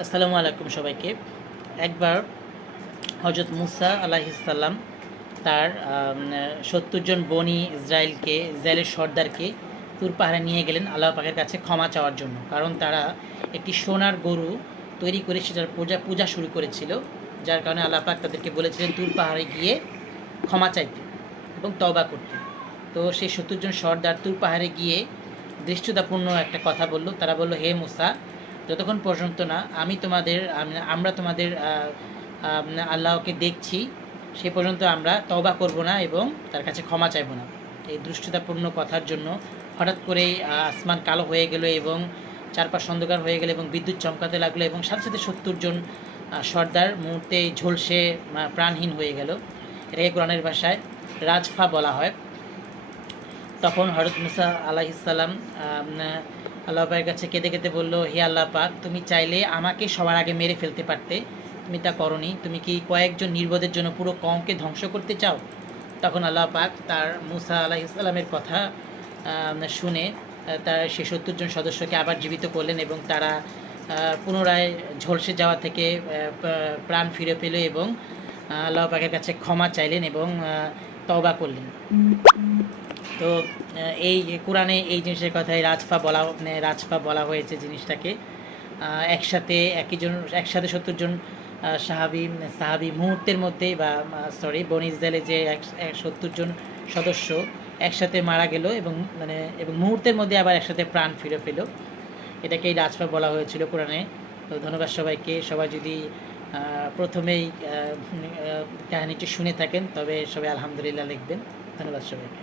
আসসালামু আলাইকুম সবাইকে। একবার হজরত মুসা আলাইহিস সালাম তার ৭০ জন বনি ইসরায়েলের সর্দারকে তুর পাহাড়ে নিয়ে গেলেন আল্লাহ পাকের কাছে ক্ষমা চাওয়ার জন্য। কারণ তারা একটি সোনার গরু তৈরি করে সেটার পূজা শুরু করেছিল, যার কারণে আল্লাহ পাক তাদেরকে বলেছিলেন তুর পাহাড়ে গিয়ে ক্ষমা চাইতে এবং তওবা করতে। তো সেই ৭০ জন সর্দার তুর পাহাড়ে গিয়ে দৃষ্টতাপূর্ণ একটা কথা বলল। তারা বলল, হে মুসা, যতক্ষণ পর্যন্ত না আমরা তোমাদের আল্লাহকে দেখছি সে পর্যন্ত আমরা তওবা করব না এবং তার কাছে ক্ষমা চাইব না। এই দুষ্টতাপূর্ণ কথার জন্য হঠাৎ করেই আসমান কালো হয়ে গেল এবং চারপাশ অন্ধকার হয়ে গেল এবং বিদ্যুৎ চমকাতে লাগলো এবং সাথে সাথে ৭০ জন সর্দার মুহূর্তে ঝলসে প্রাণহীন হয়ে গেল। এটাকে কোরআনের ভাষায় রাজফা বলা হয়। তখন হযরত মুসা আলাইহিস সালাম আল্লাহ পাকের কাছে কেঁদে কেঁদে বলল, হে আল্লাহ পাক, তুমি চাইলে আমাকে সবার আগে মেরে ফেলতে পারতে, তুমি তা করনি। তুমি কি কয়েকজন নির্বোধের জন্য পুরো কওমকে ধ্বংস করতে চাও? তখন আল্লাহ পাক তার মুসা আলাইহিস সালামের কথা শুনে তার সে ৭০ জন সদস্যকে আবার জীবিত করলেন এবং তারা পুনরায় ঝলসে যাওয়া থেকে প্রাণ ফিরে পেল এবং আল্লাহ পাকের কাছে ক্ষমা চাইলেন এবং তওবা করলেন। তো এই কোরআনে এই জিনিসের কথাই রাজফা বলা হয়েছে জিনিসটাকে। একসাথে ৭০ জন সাহাবি মুহূর্তের মধ্যেই বনি ইসরায়েলের যে ৭০ জন সদস্য একসাথে মারা গেল এবং এবং মুহূর্তের মধ্যে আবার একসাথে প্রাণ ফিরে পেল। এটাকেই রাজফা বলা হয়েছিল কোরআনে। তো ধন্যবাদ সবাইকে। সবাই যদি প্রথমেই কাহিনীটি শুনে থাকেন তবে সবাই আলহামদুলিল্লাহ লিখবেন। ধন্যবাদ সবাইকে।